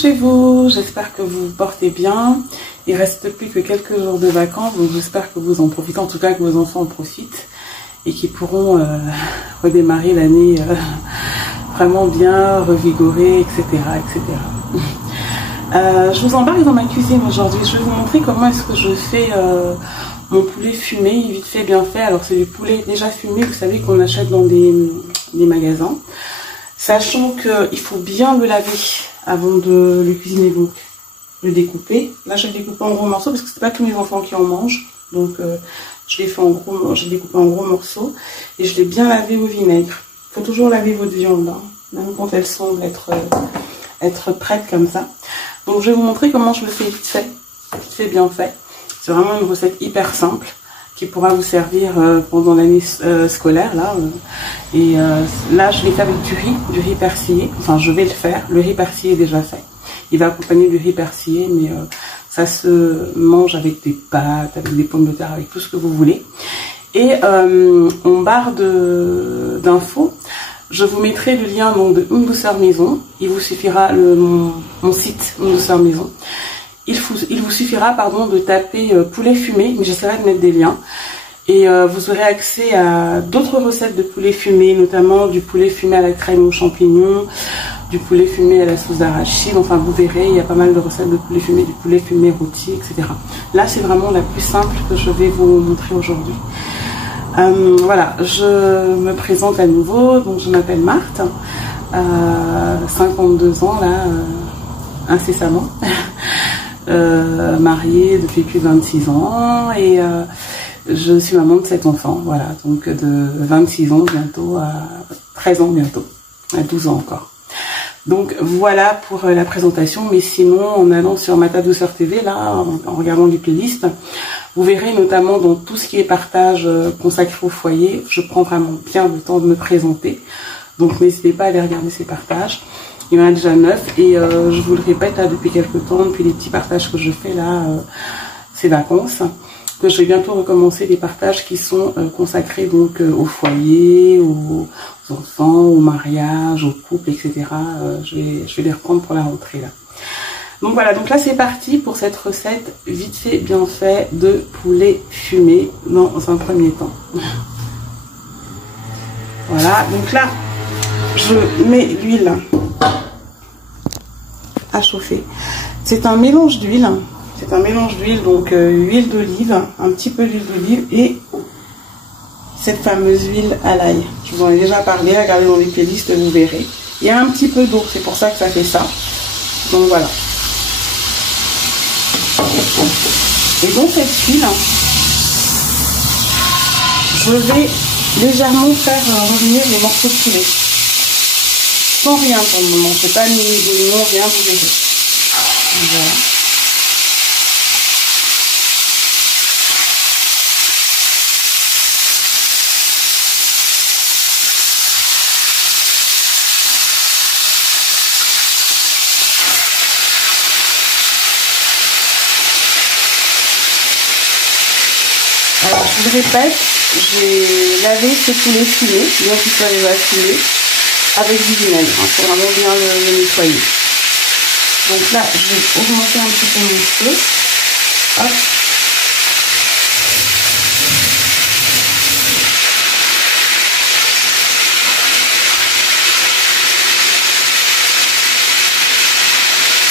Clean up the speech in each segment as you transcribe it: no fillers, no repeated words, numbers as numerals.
chez vous, j'espère que vous vous portez bien. Il reste plus que quelques jours de vacances, donc j'espère que vous en profitez, en tout cas que vos enfants en profitent et qu'ils pourront redémarrer l'année vraiment bien, revigorés, etc. etc. Je vous embarque dans ma cuisine aujourd'hui. Je vais vous montrer comment est-ce que je fais mon poulet fumé, vite fait, bien fait. Alors c'est du poulet déjà fumé, vous savez, qu'on achète dans des magasins. Sachant qu'il faut bien le laver avant de le cuisiner, donc le découper. Là, je vais le découper en gros morceaux parce que c'est pas tous mes enfants qui en mangent. Donc, je l'ai fait en gros, je l'ai découpé en gros morceaux et je l'ai bien lavé au vinaigre. Il faut toujours laver votre viande, hein, même quand elle semble être prête comme ça. Donc, je vais vous montrer comment je le fais vite fait bien fait. C'est vraiment une recette hyper simple qui pourra vous servir pendant l'année scolaire là. Là, je l'ai fait avec du riz persillé. Enfin, je vais le faire. Le riz persillé est déjà fait. Il va accompagner du riz persillé, mais ça se mange avec des pâtes, avec des pommes de terre, avec tout ce que vous voulez. Et en barre d'infos, je vous mettrai le lien donc, de Une Douceur Maison. Il vous suffira mon site Une Douceur Maison. Il vous suffira de taper poulet fumé, mais j'essaierai de mettre des liens. Et vous aurez accès à d'autres recettes de poulet fumé, notamment du poulet fumé à la crème aux champignons, du poulet fumé à la sauce d'arachide. Enfin, vous verrez, il y a pas mal de recettes de poulet fumé, du poulet fumé rôti, etc. Là, c'est vraiment la plus simple que je vais vous montrer aujourd'hui. Voilà, je me présente à nouveau. Donc, je m'appelle Marthe, 52 ans, là, incessamment. Mariée depuis plus de 26 ans et je suis maman de 7 enfants, voilà, donc de 26 ans bientôt à 13 ans bientôt, à 12 ans encore. Donc voilà pour la présentation, mais sinon en allant sur Mata Douceur TV, là, en regardant les playlists, vous verrez notamment dans tout ce qui est partage consacré au foyer, je prends vraiment bien le temps de me présenter, donc n'hésitez pas à aller regarder ces partages. Il y en a déjà 9 et je vous le répète là depuis quelques temps, depuis les petits partages que je fais là, ces vacances, que je vais bientôt recommencer des partages qui sont consacrés donc au foyer, aux enfants, au mariage, au couple, etc. Je vais les reprendre pour la rentrée là. Donc voilà, donc là c'est parti pour cette recette vite fait, bien fait de poulet fumé dans un premier temps. Voilà, donc là je mets l'huile à chauffer. C'est un mélange d'huile. C'est un mélange d'huile, donc huile d'olive, un petit peu d'huile d'olive et cette fameuse huile à l'ail. Je vous en ai déjà parlé, regardez dans les playlists, vous verrez. Il y a un petit peu d'eau, c'est pour ça que ça fait ça. Donc voilà. Et dans cette huile, je vais légèrement faire revenir les morceaux de poulet. Sans rien pour le moment, c'est pas ni d'oignon, rien, vous verrez. Voilà. Alors je vous le répète, j'ai lavé ce poulet fumé, bien qu'il soit déjà fumé, avec du vinaigre, il faut vraiment bien le nettoyer. Donc là, je vais augmenter un petit peu mon feu. Hop.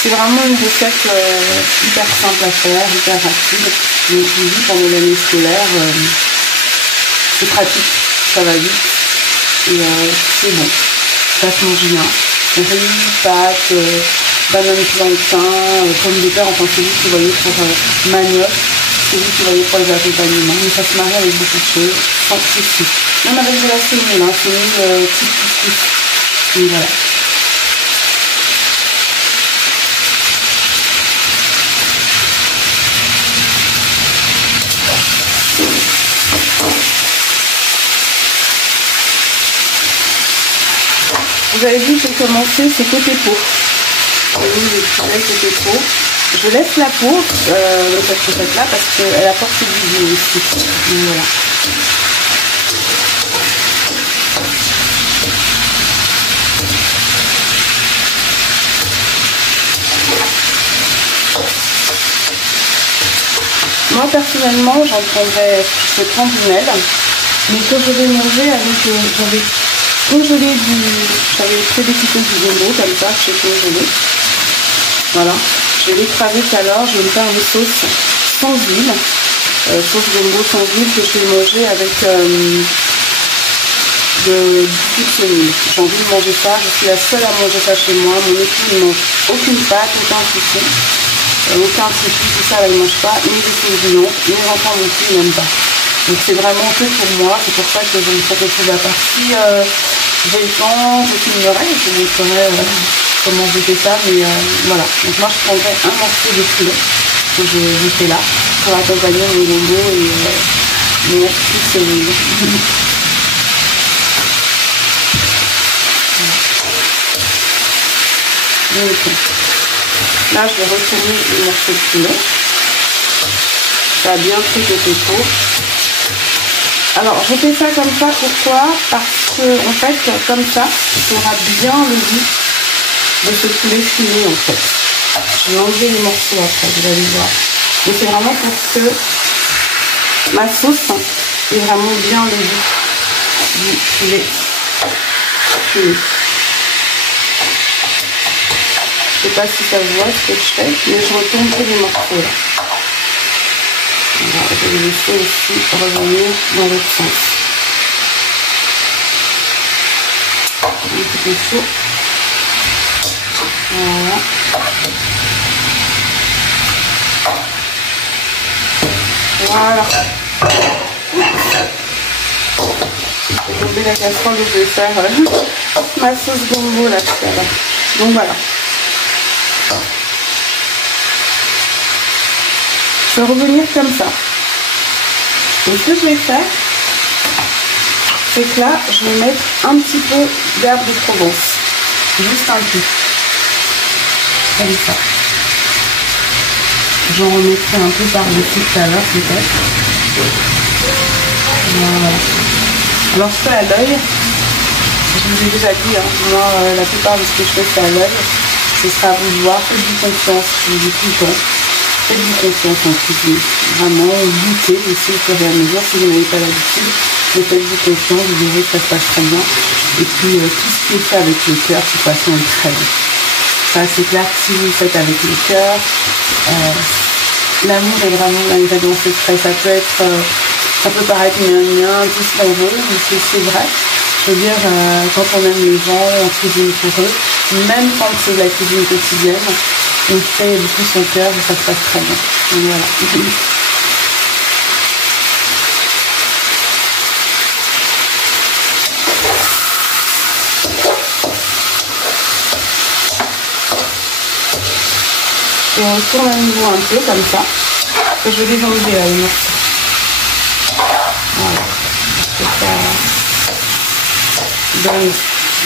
C'est vraiment une recette hyper simple à faire, hyper rapide. Donc je vous dis, pendant l'année scolaire, c'est pratique, ça va vite et c'est bon. Ça change bien. Riz, pâtes, banane plantain, pommes de terre, enfin c'est vous qui voyez pour manioc, c'est vous qui voyez pour les accompagnements, mais ça se marie avec beaucoup de choses, sans souci. Même avec de la semoule, hein, semoule type couscous. Et voilà. Vous avez vu, j'ai commencé, c'est côté peau. Vous voyez, j'ai travaillé côté peau. Je laisse la peau de cette recette-là parce qu'elle apporte du goût aussi. Donc, voilà. Moi personnellement j'en prendrais, je vais prendre une aile, mais que je vais manger avec, j'avais congelé j'avais prédécoupé du jumbo comme ça, je fais congeler. Voilà, je vais l'écraser tout à l'heure, je vais me faire une sauce sans huile, sauce jumbo sans huile que je vais manger avec du semoule. J'ai envie de manger ça, je suis la seule à manger ça chez moi, mon époux ne mange aucune pâte, aucun citron, aucun citron, tout ça là, il ne mange pas, ni des sauces bouillon, mes enfants non plus, ils n'aiment pas. Donc c'est vraiment que pour moi, c'est pour ça que je me fais quelque chose à part. Si j'ai le temps, je filmerai, je vous montrerai comment je fais ça, mais voilà. Donc moi je prendrai un morceau de poulet que je fais là pour accompagner mon jumbo et mon petit semoule. Donc là je vais retourner le morceau de poulet. Ça a bien pris côté peau. Alors je fais ça comme ça, pourquoi? Parce que en fait comme ça on aura bien le goût de ce poulet fumé en fait. Je vais enlever les morceaux après, vous allez voir. Mais c'est vraiment pour que ma sauce ait vraiment bien le goût du poulet fumé. Je sais pas si ça se voit ce que je fais, mais je retourne tous les morceaux là. Voilà, je vais laisser aussi revenir dans l'autre sens. Un petit peu chaud. Voilà. Voilà. Je vais tomber la casserole où je vais faire ma sauce gombo là tout à l'heure. Donc voilà. Je vais revenir comme ça. Et ce que je vais faire, c'est que là, je vais mettre un petit peu d'herbe de Provence. Juste un peu. Comme ça. J'en remettrai un peu par-dessus tout à l'heure, peut-être. Voilà. Alors, je fais à l'œil. Je vous ai déjà dit, hein, moi, la plupart de ce que je fais, c'est à l'œil. Ce sera à vous de voir. Faites-vous confiance, je vous dis tout le temps. Faites-vous confiance en cuisine. Vraiment, goûtez aussi au fur et à mesure. Si vous n'avez pas l'habitude, mais faites-vous confiance, vous verrez que ça se passe très bien. Et puis, tout ce qui est fait avec le cœur, de toute façon, est très bon. Ça, c'est clair que si vous le faites avec le cœur, l'amour est vraiment l'ingrédient secret. Ça peut paraître tout ce qu'on veut, mais c'est vrai. Je veux dire, quand on aime les gens, on cuisine pour eux. Même quand c'est de la cuisine quotidienne, on fait de tout son cœur et ça se passe très bien. Donc voilà. Et on tourne à nouveau un peu comme ça. Et je vais les enlever là, les morceaux. Voilà. Ça donne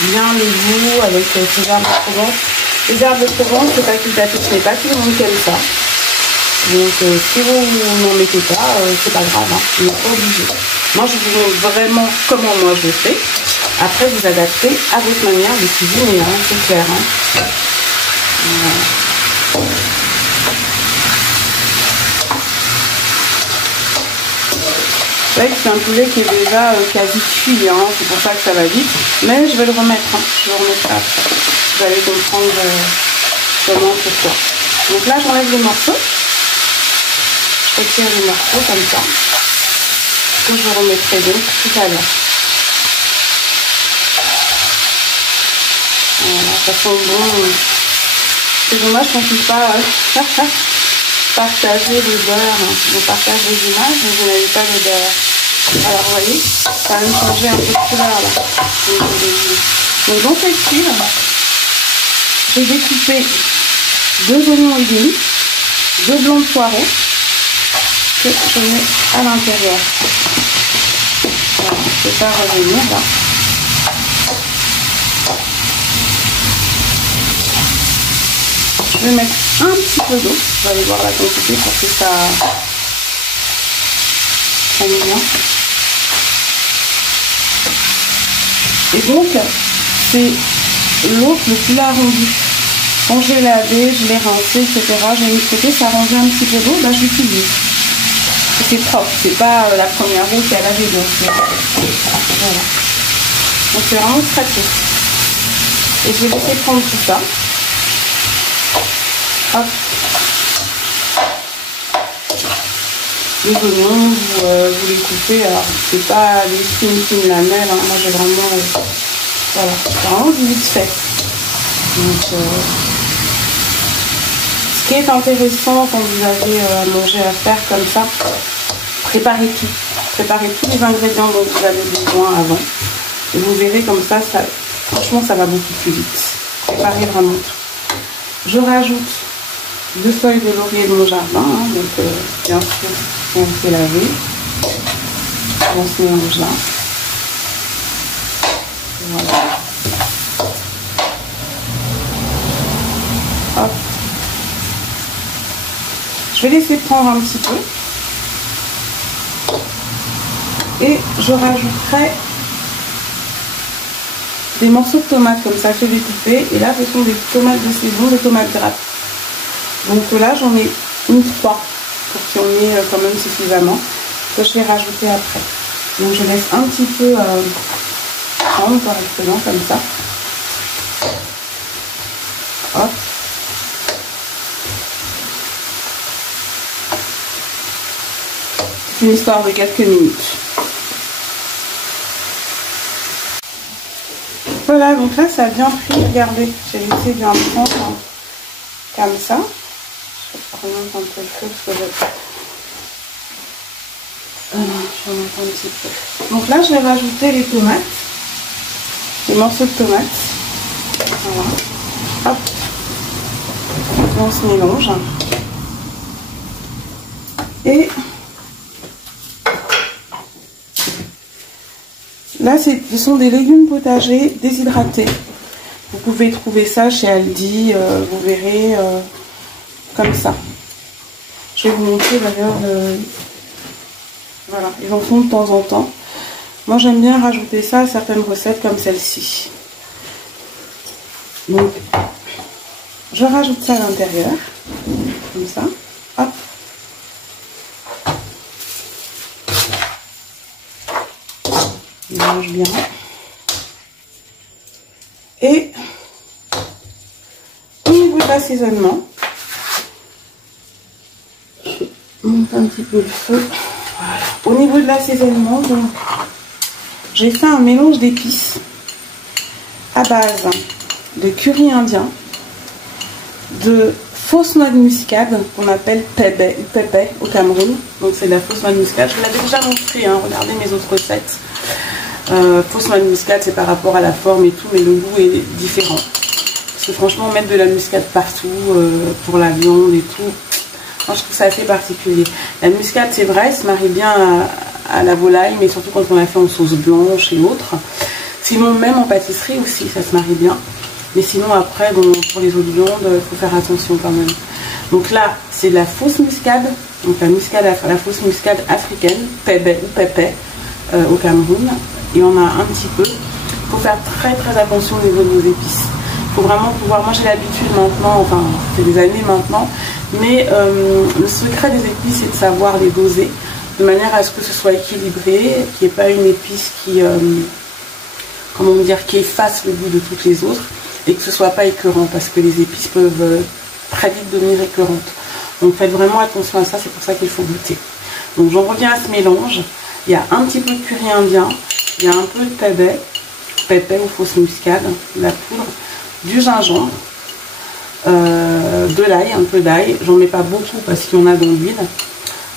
bien le goût avec ces herbes de Provence. Les herbes de Provence, c'est facultatif, ce n'est pas tout le monde qui aime ça. Donc si vous n'en mettez pas, c'est pas grave, hein, vous n'êtes pas obligé. Moi je vous montre vraiment comment moi je fais. Après vous adaptez à votre manière de cuisiner, hein, c'est clair. Hein. Voilà. C'est vrai que c'est un poulet qui est déjà quasi cuit, hein, c'est pour ça que ça va vite. Mais je vais le remettre, hein, je vais le remettre après. Vous allez comprendre comment, pourquoi. Donc là j'enlève les morceaux. Je retire les morceaux comme ça. Que je remettrai donc tout à l'heure. Voilà, ça sent bon. C'est dommage qu'on ne puisse pas partager le beurre. Je partage les images, mais vous n'avez pas le beurre. Alors vous voyez, ça va me changer un peu de couleur là. Donc dans cette huile, j'ai découpé 2 oignons et demi, 2 blancs de poireaux que je mets à l'intérieur. Voilà, je vais faire revenir là. Je vais mettre un petit peu d'eau, vous allez voir la quantité pour que ça aille bien. Et donc, c'est l'eau le plus arrondi. Quand je l'ai lavé, je l'ai rincé, etc. J'ai mis de côté, ça a rendu un petit peu d'eau, bah je l'utilise. c'est propre, c'est pas la première roue qui a lavé. Donc voilà. Donc c'est vraiment traité. Et je vais laisser prendre tout ça. Hop. Les oignons, vous les coupez. Alors c'est pas des fines lamelles. Hein. Moi j'ai vraiment, voilà, c'est vraiment du vite fait. Donc ce qui est intéressant quand vous avez à manger à faire comme ça, préparez tout. Préparez tous les ingrédients dont vous avez besoin avant. Et vous verrez comme ça, franchement, ça va beaucoup plus vite. Préparez vraiment tout. Je rajoute 2 feuilles de laurier de mon jardin. Hein, donc, bien sûr, on fait laver dans ce mélange-là. Voilà. Hop. Je vais laisser prendre un petit peu. Et je rajouterai des morceaux de tomates comme ça que j'ai coupés. Et là, ce sont des tomates de saison, des tomates grattes. Donc là, j'en ai une 3 pour qu'il y en ait quand même suffisamment. Que je vais rajouter après. Donc je laisse un petit peu prendre correctement comme ça. Hop. C'est une histoire de quelques minutes. Voilà, donc là ça a bien pris, regardez, j'ai laissé bien prendre comme ça. Je remonte un peu le feu parce que je remonte un petit peu. Donc là je vais rajouter les tomates, les morceaux de tomates. Voilà. Hop. On se mélange. Et là, ce sont des légumes potagers déshydratés. Vous pouvez trouver ça chez Aldi, vous verrez comme ça. Je vais vous montrer d'ailleurs, voilà, ils en font de temps en temps. Moi, j'aime bien rajouter ça à certaines recettes comme celle-ci. Donc, je rajoute ça à l'intérieur, comme ça. Hop. Je mélange bien. Et au niveau de l'assaisonnement, je monte un petit peu le feu. Voilà. Au niveau de l'assaisonnement, donc j'ai fait un mélange d'épices à base de curry indien, de fausse noix de muscade qu'on appelle pépé au Cameroun. Donc c'est de la fausse noix de muscade. Je vous l'avais déjà montré, hein, regardez mes autres recettes. Fausse noix de muscade, c'est par rapport à la forme et tout, mais le goût est différent. Parce que franchement, mettre de la muscade partout pour la viande et tout, moi, je trouve ça assez particulier. La muscade, c'est vrai, elle se marie bien à la volaille, mais surtout quand on la fait en sauce blanche et autres. Sinon, même en pâtisserie aussi, ça se marie bien. Mais sinon, après, bon, pour les autres viandes, il faut faire attention quand même. Donc là, c'est de la fausse muscade, donc la fausse muscade africaine, pébé ou pépé au Cameroun. Et on a un petit peu. Il faut faire très très attention au niveau de nos épices. Il faut vraiment pouvoir. Moi j'ai l'habitude maintenant, enfin ça fait des années maintenant, mais le secret des épices c'est de savoir les doser de manière à ce que ce soit équilibré, qu'il n'y ait pas une épice qui, comment dire, qui efface le goût de toutes les autres et que ce soit pas écœurant parce que les épices peuvent très vite devenir écœurantes. Donc faites vraiment attention à ça, c'est pour ça qu'il faut goûter. Donc j'en reviens à ce mélange. Il y a un petit peu de curry indien. Il y a un peu de pépé ou fausse muscade, de la poudre, du gingembre, de l'ail, un peu d'ail. J'en mets pas beaucoup parce qu'il y en a dans l'huile.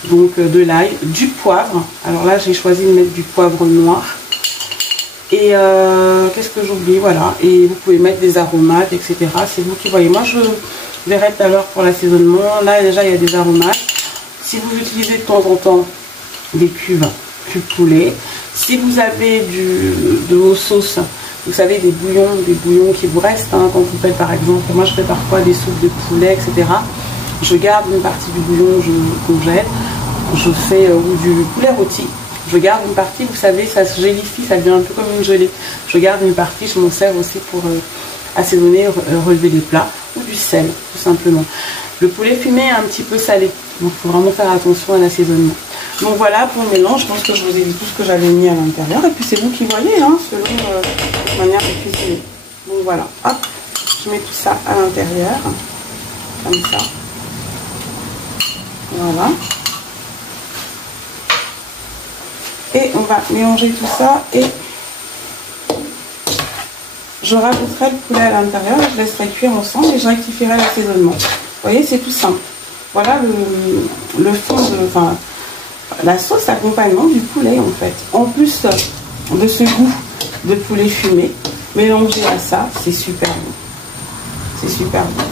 Donc de l'ail, du poivre. Alors là, j'ai choisi de mettre du poivre noir. Et qu'est-ce que j'oublie? Voilà. Et vous pouvez mettre des aromates, etc. C'est vous qui voyez. Moi, je verrai tout à l'heure pour l'assaisonnement. Là, déjà, il y a des aromates. Si vous utilisez de temps en temps des cubes poulet. Si vous avez de vos sauces, vous savez, des bouillons qui vous restent, hein, quand vous faites par exemple, moi je fais parfois des soupes de poulet, etc. Je garde une partie du bouillon, je congèle, je fais ou du poulet rôti, je garde une partie, vous savez, ça se gélifie, ça devient un peu comme une gelée. Je garde une partie, je m'en sers aussi pour assaisonner, relever les plats, ou du sel, tout simplement. Le poulet fumé est un petit peu salé, donc il faut vraiment faire attention à l'assaisonnement. Donc voilà pour le mélange, je pense que je vous ai dit tout ce que j'avais mis à l'intérieur. Et puis c'est vous qui voyez, hein, selon la manière de cuisiner. Donc voilà, hop, je mets tout ça à l'intérieur, comme ça. Voilà. Et on va mélanger tout ça et je rajouterai le poulet à l'intérieur, je laisserai cuire ensemble et je rectifierai l'assaisonnement. Vous voyez, c'est tout simple. Voilà le fond de... Enfin, la sauce d'accompagnement du poulet en fait. En plus de ce goût de poulet fumé, mélangé à ça, c'est super bon. C'est super bon.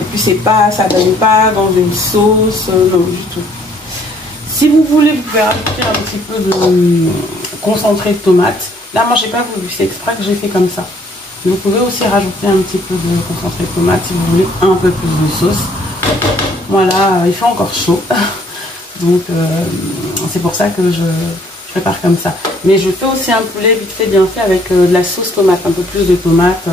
Et puis c'est pas, ça donne pas dans une sauce, non du tout. Si vous voulez, vous pouvez rajouter un petit peu de concentré de tomate. Là, moi j'ai pas voulu, c'est exprès que j'ai fait comme ça. Mais vous pouvez aussi rajouter un petit peu de concentré de tomate si vous voulez un peu plus de sauce. Voilà, il fait encore chaud. Donc c'est pour ça que je prépare comme ça. Mais je fais aussi un poulet vite fait, bien fait avec de la sauce tomate, un peu plus de tomate.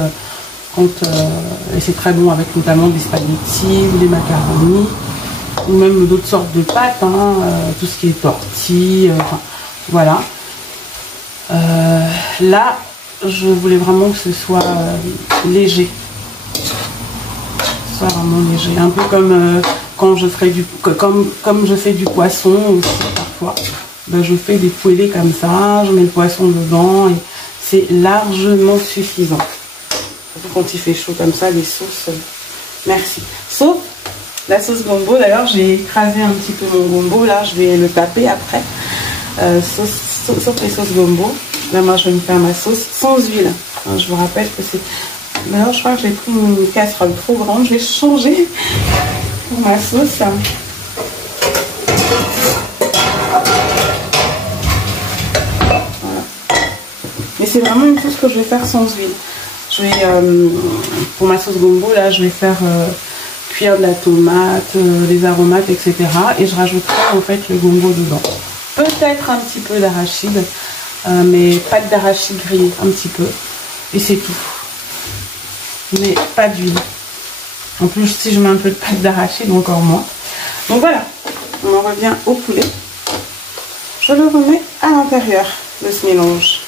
Et c'est très bon avec notamment des spaghettis ou des macaronis. Ou même d'autres sortes de pâtes, hein, tout ce qui est tortilles. Enfin, voilà. Là, je voulais vraiment que ce soit léger. Que ce soit vraiment léger. Un peu comme... quand je ferai comme je fais du poisson aussi parfois, ben je fais des poêlés comme ça, je mets le poisson dedans et c'est largement suffisant. Surtout quand il fait chaud comme ça, les sauces, merci. Sauf la sauce gombo, d'ailleurs j'ai écrasé un petit peu mon gombo, là je vais le taper après. Sauf les sauces gombo, là moi je vais me faire ma sauce sans huile. Hein, je vous rappelle que c'est... D'ailleurs je crois que j'ai pris une casserole trop grande, je vais changer pour ma sauce. Voilà. Mais c'est vraiment une sauce que je vais faire sans huile. Je vais, pour ma sauce gombo, là, je vais faire cuire de la tomate, des aromates, etc. Et je rajouterai en fait le gombo dedans. Peut-être un petit peu d'arachide, mais pas d'arachide grillé, un petit peu. Et c'est tout. Mais pas d'huile. En plus, si je mets un peu de pâte d'arachide, encore moins. Donc voilà, on en revient au poulet. Je le remets à l'intérieur de ce mélange.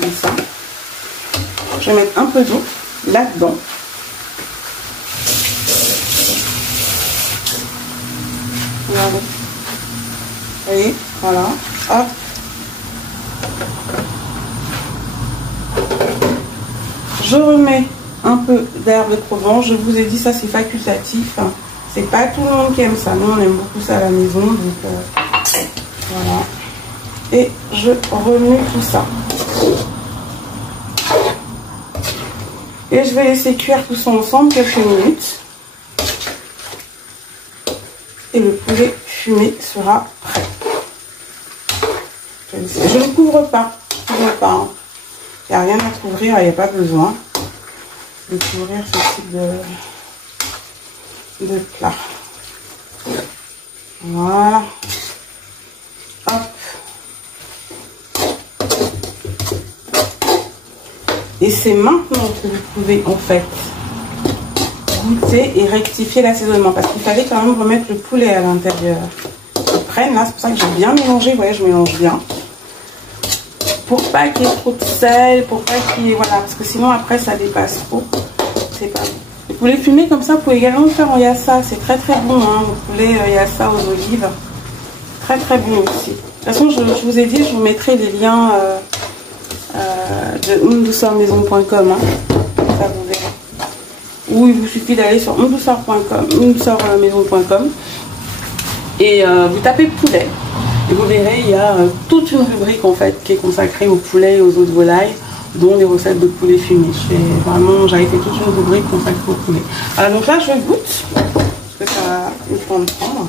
Comme ça. Je vais mettre un peu d'eau là-dedans. Regardez. Vous voyez, voilà. Hop. Je remets un peu d'herbe de Provence. Je vous ai dit, ça c'est facultatif. C'est pas tout le monde qui aime ça. Nous on aime beaucoup ça à la maison. Donc voilà. Et je remue tout ça. Et je vais laisser cuire tout ça ensemble quelques minutes. Et le poulet fumé sera prêt. Je ne couvre pas. Je ne couvre pas. Hein. Il n'y a rien à couvrir, il n'y a pas besoin de couvrir ce type de plat. Voilà. Hop. Et c'est maintenant que vous pouvez en fait goûter et rectifier l'assaisonnement parce qu'il fallait quand même remettre le poulet à l'intérieur. Là, c'est pour ça que j'ai bien mélangé. Vous voyez, je mélange bien. Pour pas qu'il y ait trop de sel, pour pas qu'il y ait... Voilà, parce que sinon après ça dépasse trop. C'est pas bon. Le poulet fumé comme ça, vous pouvez également le faire en yassa. C'est très très bon, hein, le poulet yassa aux olives. Très très bon aussi. De toute façon, je vous ai dit, je vous mettrai les liens de ondouceurmaison.com. Hein. Ça vous verrez. Ou il vous suffit d'aller sur ondouceurmaison.com et vous tapez poulet. Et vous verrez, il y a toute une rubrique en fait qui est consacrée au poulet et aux autres volailles, dont les recettes de poulet fumé. J'avais fait toute une rubrique consacrée au poulet. Alors donc là, je goûte, parce que ça a une temps de prendre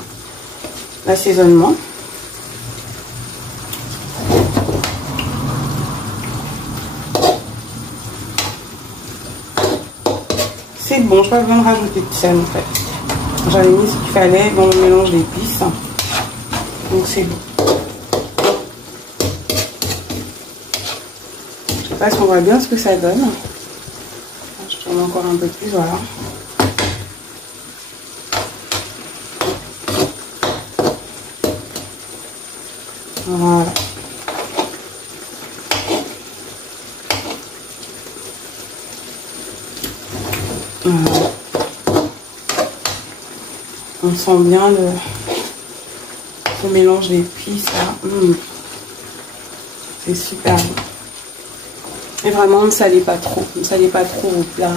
l'assaisonnement. C'est bon, je n'ai pas besoin de rajouter de sel en fait. J'avais mis ce qu'il fallait dans le mélange d'épices. Donc c'est bon. Je sais pas si on voit bien ce que ça donne. Je tourne encore un peu plus, voilà. Voilà. On sent bien le mélange d'épices là. C'est super bon. Et vraiment, ne salez pas trop. Ne salez pas trop au plat.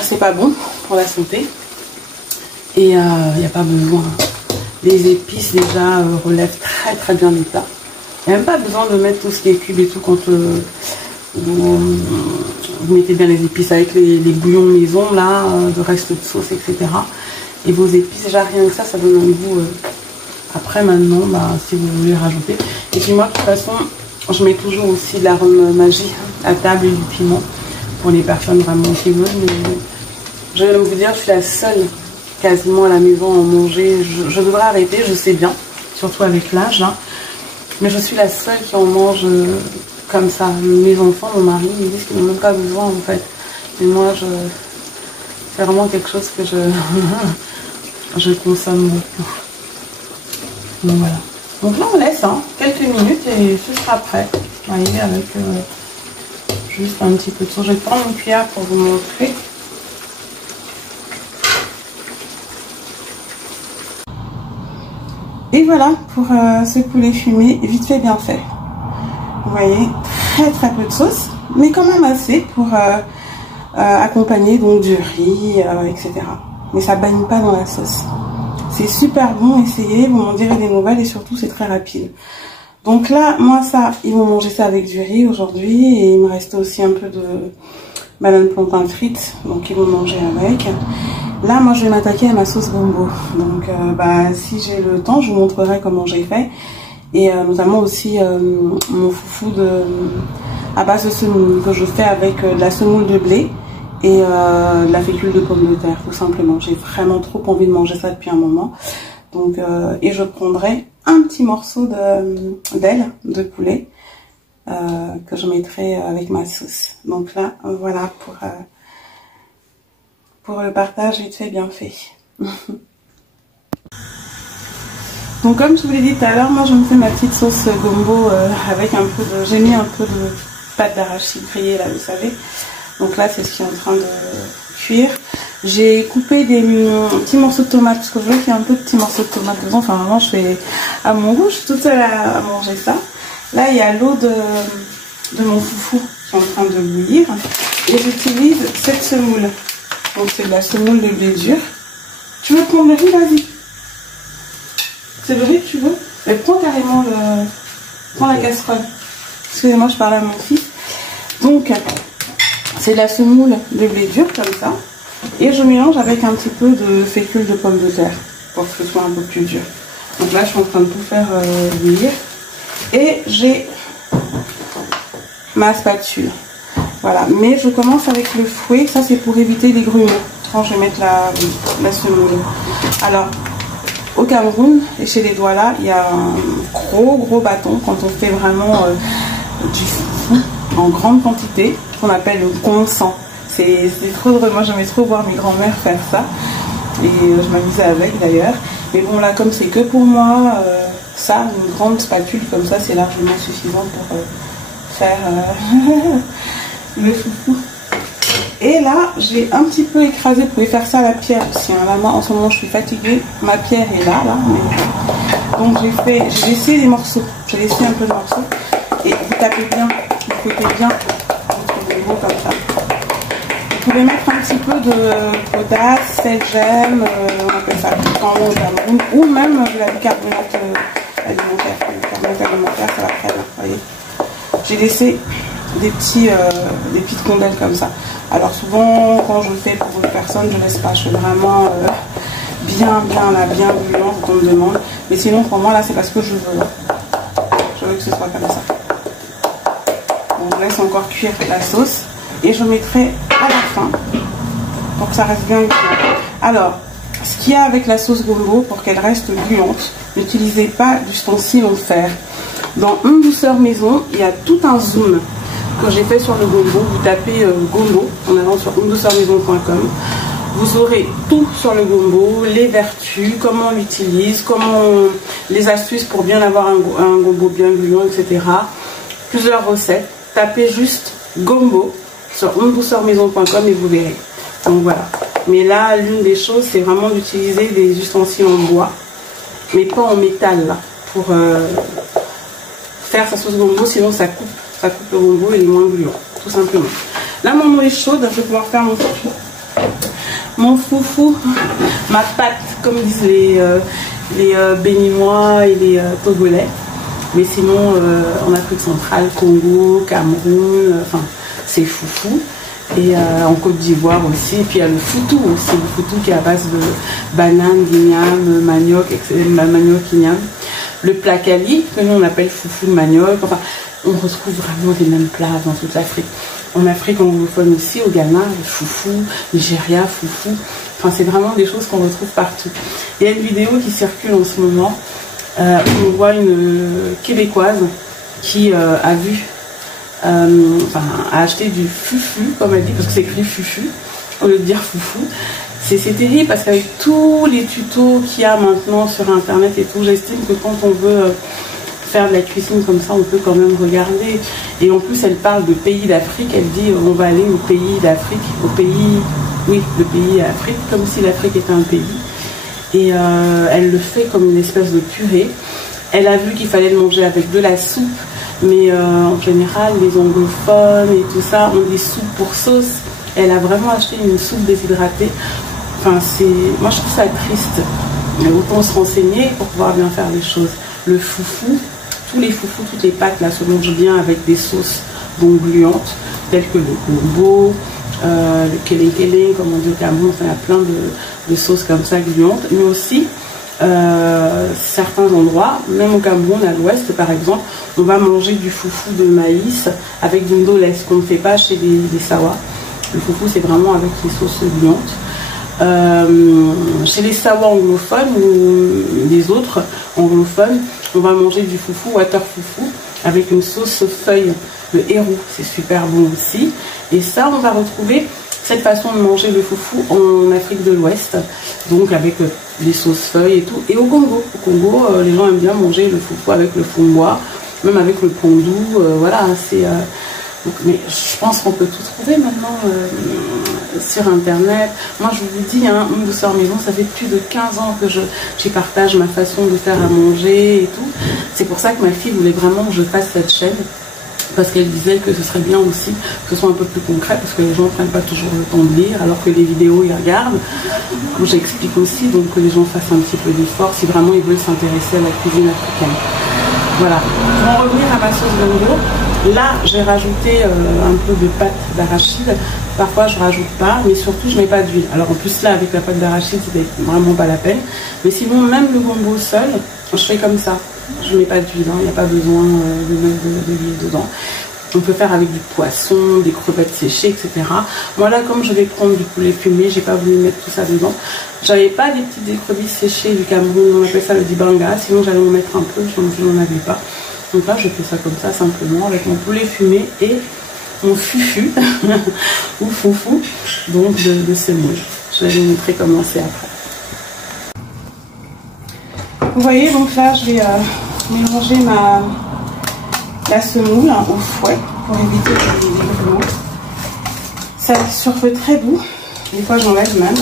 C'est pas bon pour la santé. Et il n'y a pas besoin. Les épices déjà relèvent très très bien les plats. Il n'y a même pas besoin de mettre tout ce qui est cube et tout quand vous mettez bien les épices avec les bouillons maison là, le reste de sauce, etc. Et vos épices, déjà rien que ça donne un goût. Après maintenant, si vous voulez rajouter. Et puis moi de toute façon, je mets toujours aussi de l'arôme magie à table et du piment pour les personnes vraiment qui veulent. Mais je vais vous dire, je suis la seule quasiment à la maison à en manger. Je devrais arrêter, je sais bien, surtout avec l'âge là. Mais je suis la seule qui en mange comme ça. Mes enfants, mon mari, ils disent qu'ils n'ont même pas besoin en fait. Et moi, c'est vraiment quelque chose que je consomme beaucoup. Donc voilà. Donc là, on laisse quelques minutes et ce sera prêt. Vous voyez, avec juste un petit peu de sauce. Je vais prendre une cuillère pour vous montrer. Et voilà pour ce poulet fumé, vite fait bien fait. Vous voyez, très très peu de sauce, mais quand même assez pour accompagner donc du riz, etc. Mais ça baigne pas dans la sauce. C'est super bon, essayez, vous m'en direz des nouvelles et surtout c'est très rapide. Donc là, moi ça, ils vont manger ça avec du riz aujourd'hui et il me reste aussi un peu de banane plantain frites, donc ils vont manger avec. Là, moi je vais m'attaquer à ma sauce gombo. Donc si j'ai le temps, je vous montrerai comment j'ai fait. Et notamment aussi mon foufou à base de semoule que je fais avec de la semoule de blé et de la fécule de pomme de terre, tout simplement. J'ai vraiment trop envie de manger ça depuis un moment. Donc, et je prendrai un petit morceau d'aile de poulet que je mettrai avec ma sauce. Donc là, voilà pour le partage vite fait, bien fait. Donc comme je vous l'ai dit tout à l'heure, moi je me fais ma petite sauce gombo avec un peu de... J'ai mis un peu de pâte d'arachide grillée là, vous savez. Donc là c'est ce qui est en train de cuire. J'ai coupé des petits morceaux de tomates parce que je vois qu'il y a un peu de petits morceaux de tomates dedans. Enfin vraiment je fais à mon goût, je suis toute seule à manger ça. Là il y a l'eau de mon foufou qui est en train de bouillir. Et j'utilise cette semoule. Donc c'est de la semoule de blé dur. Tu veux prendre le riz, vas-y. C'est le riz que tu veux? Mais prends carrément prends la casserole. Excusez-moi, je parle à mon fils. Donc, c'est de la semoule de blé dur, comme ça. Et je mélange avec un petit peu de fécule de pomme de terre, pour que ce soit un peu plus dur. Donc là, je suis en train de tout faire bouillir. Et j'ai ma spatule. Voilà. Mais je commence avec le fouet. Ça, c'est pour éviter les grumeaux quand je vais mettre la semoule. Alors, au Cameroun, et chez les Douala, il y a un gros bâton quand on fait vraiment du foufou en grande quantité, qu'on appelle le consent. C'est trop drôle, moi j'aimais trop voir mes grands-mères faire ça, et je m'amusais avec d'ailleurs. Mais bon là, comme c'est que pour moi, ça, une grande spatule comme ça, c'est largement suffisant pour faire le foufou. Et là, j'ai un petit peu écrasé, vous pouvez faire ça à la pierre aussi. Là, moi, en ce moment, je suis fatiguée. Ma pierre est là. Mais... Donc, j'ai laissé des morceaux. J'ai laissé un peu de morceaux. Et vous tapez bien, vous coupez bien votre gombo comme ça. Vous pouvez mettre un petit peu de potasse, sel, gemme, on appelle ça piquant au Cameroun, ou même de la bicarbonate alimentaire. Le bicarbonate alimentaire, ça va très bien, vous voyez. J'ai laissé des petites rondelles comme ça. Alors souvent quand je fais pour une personne, je laisse pas, je fais vraiment bien bouillant quand on me demande. Mais sinon pour moi là c'est parce que je veux. Je veux que ce soit comme ça. On laisse encore cuire la sauce et je mettrai à la fin pour que ça reste bien bouillant. Alors ce qu'il y a avec la sauce gombo, pour qu'elle reste bouillante, n'utilisez pas d'ustensiles en fer. Dans Une Douceur Maison, il y a tout un zoom que j'ai fait sur le gombo. Vous tapez gombo en allant sur unedouceurmaison.com. Vous aurez tout sur le gombo, les vertus, comment on l'utilise, comment les astuces pour bien avoir un gombo bien gluant, etc. Plusieurs recettes. Tapez juste gombo sur ondouceurmaison.com et vous verrez. Donc voilà. Mais là, l'une des choses, c'est vraiment d'utiliser des ustensiles en bois, mais pas en métal là, pour faire sa sauce gombo, sinon ça coupe le gombo et il est moins gluant, tout simplement. Là, mon eau est chaude, je vais pouvoir faire mon foufou, ma pâte, comme disent les Béninois et les Togolais. Mais sinon, en Afrique centrale, Congo, Cameroun, enfin, c'est foufou. Et en Côte d'Ivoire aussi. Et puis il y a le foutou aussi, le foutou qui est à base de banane, d'igname, manioc, manioc, igname. Le plakali, que nous on appelle foufou de manioc. Enfin, on retrouve vraiment les mêmes plats dans toute l'Afrique. En Afrique anglophone aussi, au Ghana, le foufou, Nigeria, foufou. Enfin, c'est vraiment des choses qu'on retrouve partout. Il y a une vidéo qui circule en ce moment où on voit une Québécoise qui a vu à acheter du fufu, comme elle dit, parce que c'est écrit fufu au lieu de dire foufou. C'est terrible parce qu'avec tous les tutos qu'il y a maintenant sur internet et tout, j'estime que quand on veut faire de la cuisine comme ça, on peut quand même regarder. Et en plus, elle parle de pays d'Afrique, elle dit on va aller au pays d'Afrique, le pays Afrique, comme si l'Afrique était un pays. Et elle le fait comme une espèce de purée. Elle a vu qu'il fallait le manger avec de la soupe. Mais en général, les anglophones et tout ça ont des soupes pour sauce. Elle a vraiment acheté une soupe déshydratée. Enfin, moi, je trouve ça triste. Mais autant se renseigner pour pouvoir bien faire les choses. Le foufou, tous les foufous, toutes les pâtes là se mangent bien avec des sauces gluantes, telles que le gombo, le keleng, comme on dit au Cameroun. Enfin, il y a plein de sauces comme ça gluantes. Mais aussi, certains endroits, même au Cameroun, à l'ouest par exemple, on va manger du foufou de maïs avec du ndolé, ce qu'on ne fait pas chez les Sawa. Le foufou, c'est vraiment avec les sauces gluantes. Chez les Sawa anglophones ou les autres anglophones, on va manger du foufou, water foufou, avec une sauce feuille de héros. C'est super bon aussi. Et ça, on va retrouver cette façon de manger le foufou en Afrique de l'Ouest, donc avec les sauces feuilles et tout. Et au Congo, les gens aiment bien manger le foufou avec le fongwa, même avec le pondou. Voilà, c'est. Mais je pense qu'on peut tout trouver maintenant sur internet. Moi, je vous dis, hein, Une Douceur Maison, ça fait plus de 15 ans que j'y partage ma façon de faire à manger et tout. C'est pour ça que ma fille voulait vraiment que je fasse cette chaîne. Parce qu'elle disait que ce serait bien aussi que ce soit un peu plus concret, parce que les gens ne prennent pas toujours le temps de lire, alors que les vidéos, ils regardent. J'explique aussi, donc que les gens fassent un petit peu d'effort si vraiment ils veulent s'intéresser à la cuisine africaine. Voilà. Pour en revenir à ma sauce gombo, là, j'ai rajouté un peu de pâte d'arachide. Parfois, je rajoute pas, mais surtout, je mets pas d'huile. Alors, en plus, là, avec la pâte d'arachide, c'était vraiment pas la peine. Mais sinon, même le gombo seul, je fais comme ça. Je mets pas d'huile, il n'y a pas besoin de mettre de l'huile dedans. On peut faire avec du poisson, des crevettes séchées, etc. Moi là, comme je vais prendre du poulet fumé, j'ai pas voulu mettre tout ça dedans. J'avais pas des petites écrevisses séchées du Cameroun, on appelle ça le dibanga, sinon j'allais en mettre un peu, je n'en avais pas. Donc là, je fais ça comme ça, simplement, avec mon poulet fumé et mon fufu, ou foufou, donc de semoule. Je vais vous montrer comment c'est après. Vous voyez, donc là, je vais mélanger la semoule au fouet pour éviter que les grumons. Ça a sur feu très doux. Des fois, j'enlève même.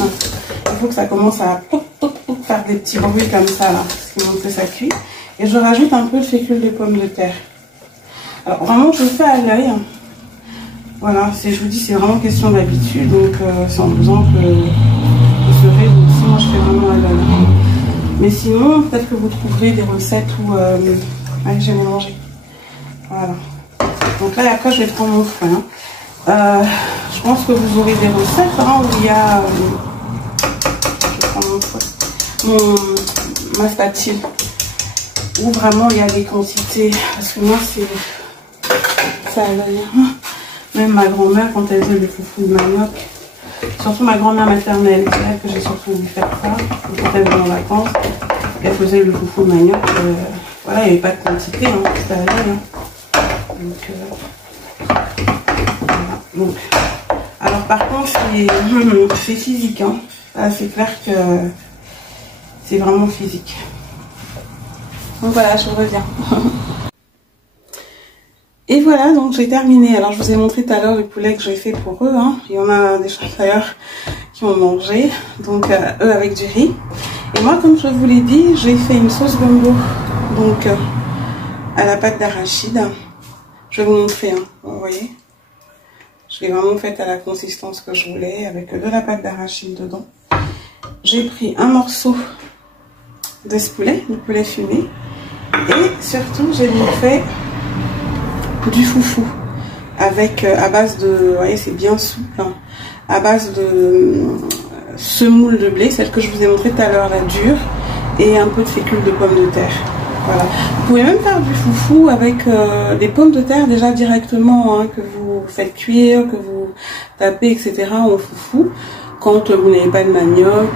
Il faut que ça commence à faire des petits bruits comme ça, là, ce qui montre que ça cuit. Et je rajoute un peu de fécule de pomme de terre. Alors, vraiment, je le fais à l'œil. Voilà, je vous dis, c'est vraiment question d'habitude. Donc, sans besoin que vous serez. Donc, moi, je fais vraiment à l'œil. Mais sinon, peut-être que vous trouverez des recettes où j'ai mélangé. Voilà. Donc là, après, je vais prendre mon fouet. Je pense que vous aurez des recettes où il y a. Je prends mon fouet. Ma spatule. Où vraiment il y a des quantités. Parce que moi, ça a l'œil. Même ma grand-mère, quand elle faisait le foufou de manioc. Surtout ma grand-mère maternelle, c'est elle que j'ai surtout vu faire ça. Quand elle venait en vacances, elle faisait le foufou de manioc. Voilà, il n'y avait pas de quantité, hein, c'était à l'œil. Voilà. Donc, alors par contre, c'est physique. Hein. C'est clair que c'est vraiment physique. Donc voilà, je reviens. Et voilà, donc j'ai terminé. Alors je vous ai montré tout à l'heure le poulet que j'ai fait pour eux. Hein. Il y en a des chasseurs qui ont mangé. Donc eux avec du riz. Et moi, comme je vous l'ai dit, j'ai fait une sauce gombo. Donc à la pâte d'arachide. Je vais vous montrer, hein. Vous voyez. Je l'ai vraiment faite à la consistance que je voulais, avec de la pâte d'arachide dedans. J'ai pris un morceau de ce poulet, du poulet fumé. Et surtout, j'ai fait du foufou avec à base de, vous voyez, c'est bien souple, hein, à base de semoule de blé, celle que je vous ai montré tout à l'heure, la dure, et un peu de fécule de pommes de terre. Voilà. Vous pouvez même faire du foufou avec des pommes de terre déjà directement, hein, que vous faites cuire, que vous tapez, etc. en foufou. Quand vous n'avez pas de manioc,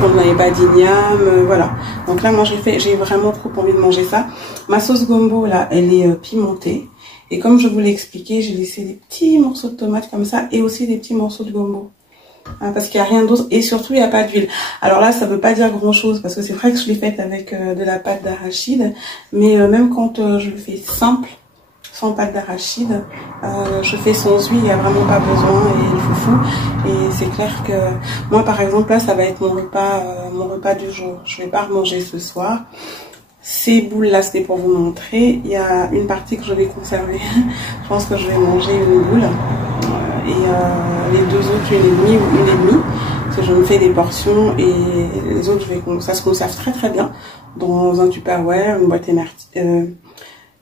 quand vous n'avez pas d'igname, voilà. Donc là, moi, j'ai vraiment trop envie de manger ça. Ma sauce gombo, là, elle est pimentée. Et comme je vous l'ai expliqué, j'ai laissé des petits morceaux de tomates comme ça et aussi des petits morceaux de gombo. Hein, parce qu'il n'y a rien d'autre et surtout, il n'y a pas d'huile. Alors là, ça ne veut pas dire grand-chose parce que c'est vrai que je l'ai faite avec de la pâte d'arachide. Mais même quand je le fais simple, sans pâte d'arachide, je fais sans huile, il n'y a vraiment pas besoin et il foufou. Et c'est clair que moi, par exemple, là, ça va être mon repas du jour. Je ne vais pas remanger ce soir. Ces boules là, c'était pour vous montrer. Il y a une partie que je vais conserver. Je pense que je vais manger une boule. Et les deux autres, une et demie ou une et demie. Parce que je me fais des portions. Et les autres, ça se conserve très très bien. Dans un Tupperware, une boîte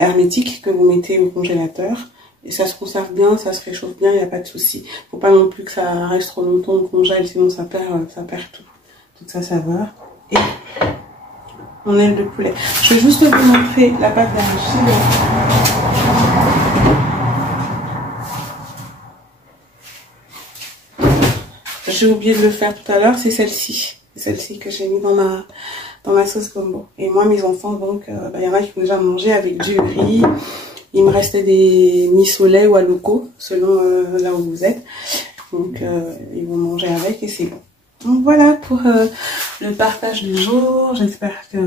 hermétique que vous mettez au congélateur. Et ça se conserve bien, ça se réchauffe bien, il n'y a pas de souci. Faut pas non plus que ça reste trop longtemps au congèle, sinon ça perd toute sa saveur. Et mon aile de poulet. Je vais juste vous montrer la pâte d'arachide. J'ai oublié de le faire tout à l'heure, c'est celle-ci. C'est celle-ci que j'ai mis dans ma sauce gombo. Et moi, mes enfants, donc, y en a qui ont déjà mangé avec du riz. Il me restait des miso au lait ou à loco, selon là où vous êtes. Donc, ils vont manger avec et c'est bon. Donc voilà pour le partage du jour. J'espère que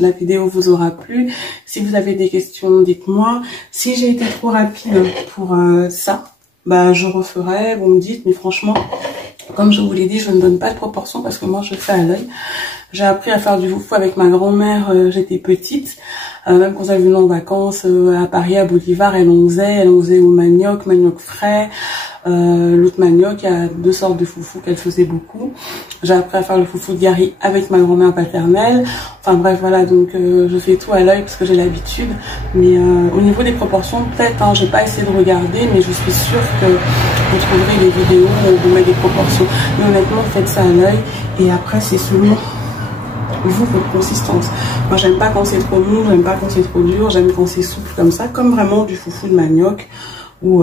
la vidéo vous aura plu. Si vous avez des questions, dites-moi. Si j'ai été trop rapide pour ça, bah je referai, vous me dites. Mais franchement, comme je vous l'ai dit, je ne donne pas de proportion parce que moi je fais à l'œil. J'ai appris à faire du foufou avec ma grand-mère, j'étais petite. Même quand j'allais en vacances à Paris, à Bolivar, elle en faisait au manioc frais. L'autre manioc, il y a deux sortes de foufou qu'elle faisait beaucoup. J'ai appris à faire le foufou de Gary avec ma grand-mère paternelle. Enfin bref, voilà, donc je fais tout à l'œil parce que j'ai l'habitude. Mais au niveau des proportions, peut-être, hein, j'ai pas essayé de regarder, mais je suis sûre que vous trouverez les vidéos où on vous met des proportions. Mais honnêtement, faites ça à l'œil et après, c'est selon vous, votre consistance. Moi, j'aime pas quand c'est trop mou, j'aime pas quand c'est trop dur, j'aime quand c'est souple comme ça, comme vraiment du foufou de manioc ou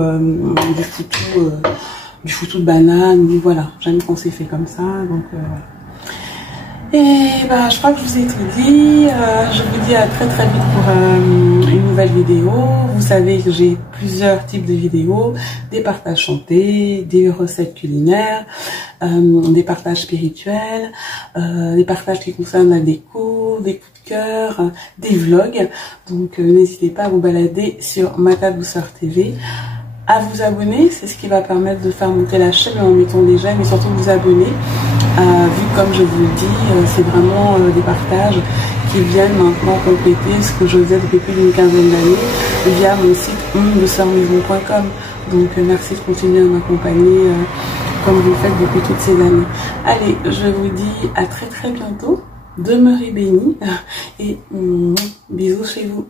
du foutou de banane, voilà, j'aime quand c'est fait comme ça, donc voilà. Et bah, je crois que je vous ai tout dit. Je vous dis à très très vite pour une nouvelle vidéo. Vous savez que j'ai plusieurs types de vidéos, des partages chantés, des recettes culinaires, des partages spirituels, des partages qui concernent la déco, des coups de cœur, des vlogs. Donc n'hésitez pas à vous balader sur Mata Douceur TV. À vous abonner, c'est ce qui va permettre de faire monter la chaîne en mettant des j'aime et surtout vous abonner. Vu comme je vous le dis, c'est vraiment des partages qui viennent maintenant compléter ce que je faisais depuis plus d'une quinzaine d'années via mon site douceurmaison.com. Donc merci de continuer à m'accompagner comme vous le faites depuis toutes ces années. Allez, je vous dis à très très bientôt. Demeurez bénis et bisous chez vous.